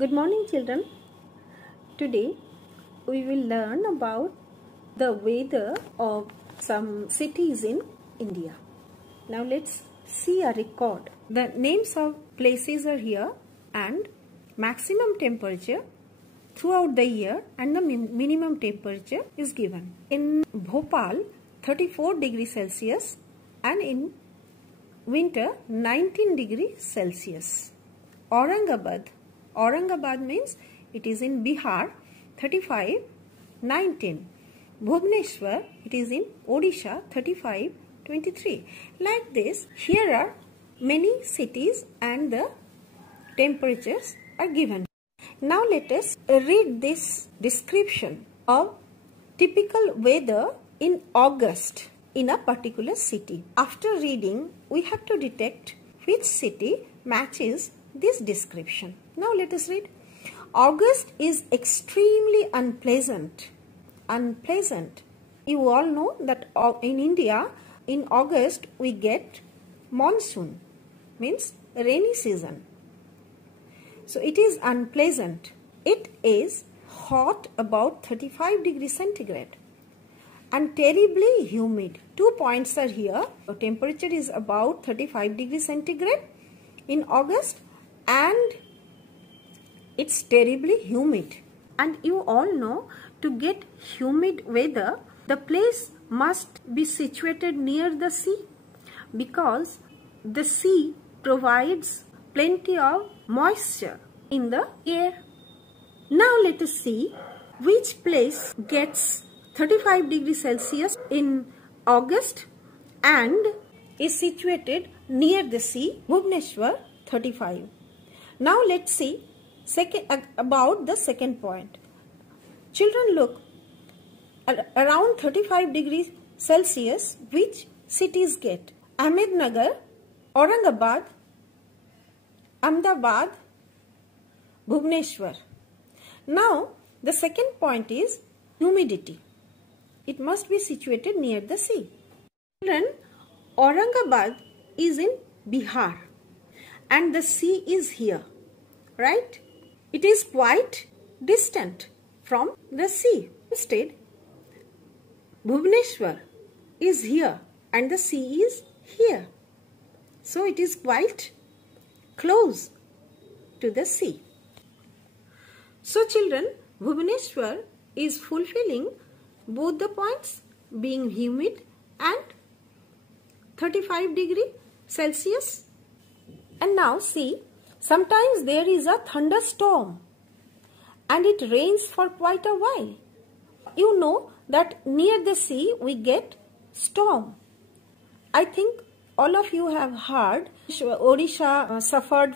Good morning, children. Today we will learn about the weather of some cities in India. Now let's see a record. The names of places are here and maximum temperature throughout the year and the minimum temperature is given. In Bhopal 34 degrees Celsius and in winter 19 degrees Celsius. Aurangabad means it is in Bihar 35 19. Bhubaneswar, it is in Odisha 35 23. Like this, here are many cities and the temperatures are given. Now let us read this description of typical weather in August in a particular city. After reading, we have to detect which city matches this description. Now let us read. August is extremely unpleasant. Unpleasant. You all know that in India, in August we get monsoon, means rainy season. So it is unpleasant. It is hot, about 35 degrees centigrade, and terribly humid. 2 points are here. The temperature is about 35 degrees centigrade in August and it's terribly humid. And you all know, to get humid weather, the place must be situated near the sea, because the sea provides plenty of moisture in the air. Now let us see which place gets 35 degrees Celsius in August and is situated near the sea. Bhubaneswar 35. Now let's see about the second point. Children, look, around 35 degrees Celsius, which cities get? Ahmednagar, Aurangabad, Ahmedabad, Bhubaneswar. Now the second point is humidity. It must be situated near the sea. Children, Aurangabad is in Bihar and the sea is here, right? It is quite distant from the sea. Instead, Bhubaneswar is here and the sea is here. So it is quite close to the sea. So children, Bhubaneswar is fulfilling both the points, being humid and 35 degrees Celsius. And now see, sometimes there is a thunderstorm and it rains for quite a while. You know that near the sea we get storm. I think all of you have heard Odisha suffered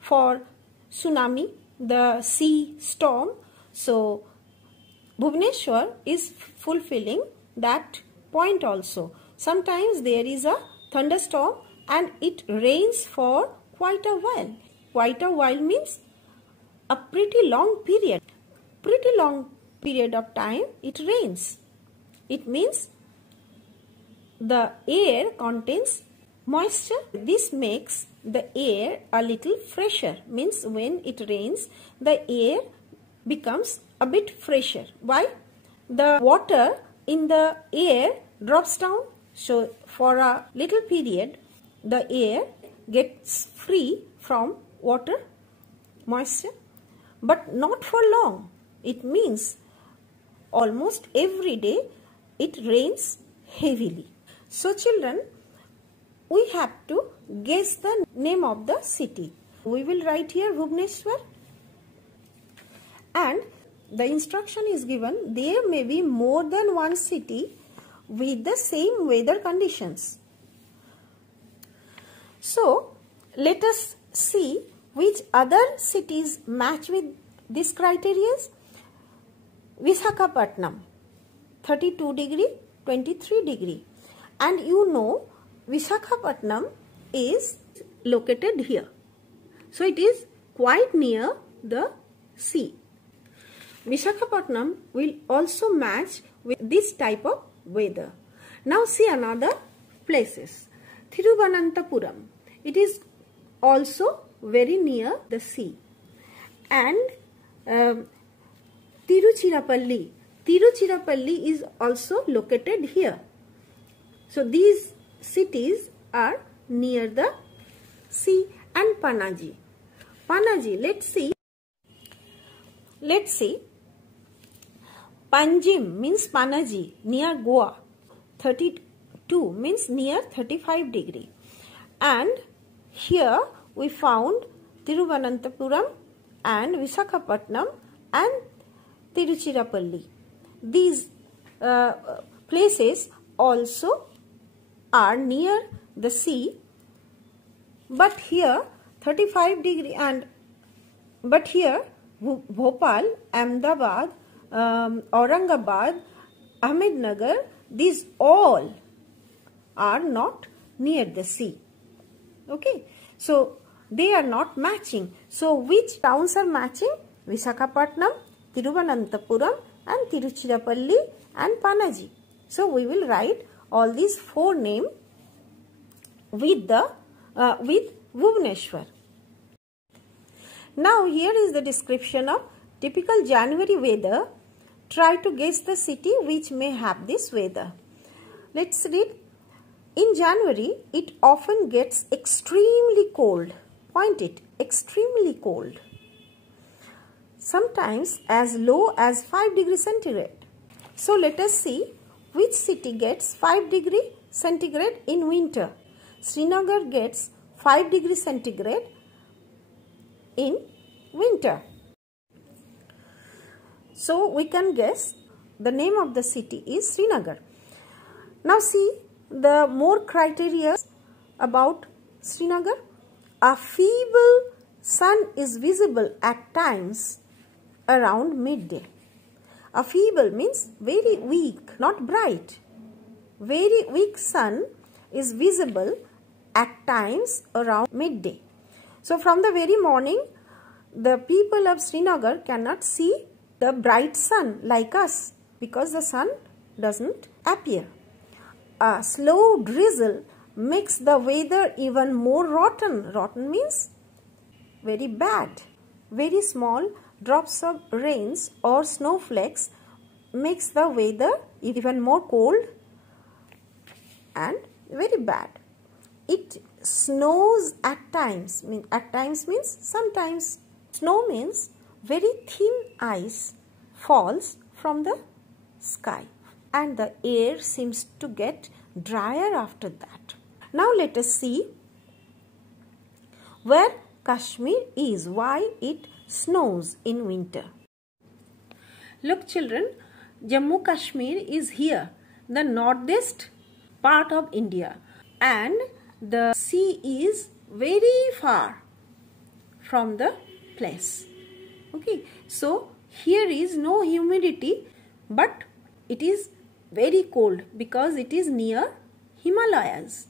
for tsunami, the sea storm. So Bhubaneswar is fulfilling that point also. Sometimes there is a thunderstorm and it rains for quite a while. Quite a while means a pretty long period. Pretty long period of time it rains. It means the air contains moisture. This makes the air a little fresher. Means when it rains, the air becomes a bit fresher. Why? The water in the air drops down. So for a little period, the air gets free from water moisture, but not for long. It means almost every day it rains heavily. So children, we have to guess the name of the city. We will write here Bhubaneswar, and the instruction is given there may be more than one city with the same weather conditions. So let us see which other cities match with this criteria. Visakhapatnam 32 degree 23 degree, and you know Visakhapatnam is located here, so it is quite near the sea. Visakhapatnam will also match with this type of weather. Now see another places. Thiruvananthapuram. It is also very near the sea. and Tiruchirappalli. Tiruchirappalli is also located here. So these cities are near the sea. And Panaji. Panaji, let's see. Panjim means Panaji, near Goa. 32 means near 35 degree. And here we found Thiruvananthapuram and Visakhapatnam and Tiruchirappalli. These places also are near the sea, but here 35 degree but here Bhopal, Ahmedabad, Aurangabad, Ahmednagar, these all are not near the sea. Okay, so they are not matching. So which towns are matching? Visakhapatnam, Thiruvananthapuram and Tiruchirappalli and Panaji. So we will write all these 4 names with Bhubaneswar. Now here is the description of typical January weather. Try to guess the city which may have this weather. Let's read. In January, it often gets extremely cold. Point it, extremely cold. Sometimes as low as 5 degrees centigrade. So let us see which city gets 5 degrees centigrade in winter. Srinagar gets 5 degrees centigrade in winter. So we can guess the name of the city is Srinagar. Now see the more criteria about Srinagar. A feeble sun is visible at times around midday. A feeble means very weak, not bright. Very weak sun is visible at times around midday. So from the very morning, the people of Srinagar cannot see the bright sun like us because the sun doesn't appear. A slow drizzle makes the weather even more rotten. Rotten means very bad. Very small drops of rains or snowflakes makes the weather even more cold and very bad. It snows at times. At times means sometimes. Snow means very thin ice falls from the sky and the air seems to get drier after that. Now let us see where Kashmir is, why it snows in winter. Look children, Jammu Kashmir is here, the northeast part of India, and the sea is very far from the place. Okay, so here is no humidity, but it is very cold because it is near Himalayas.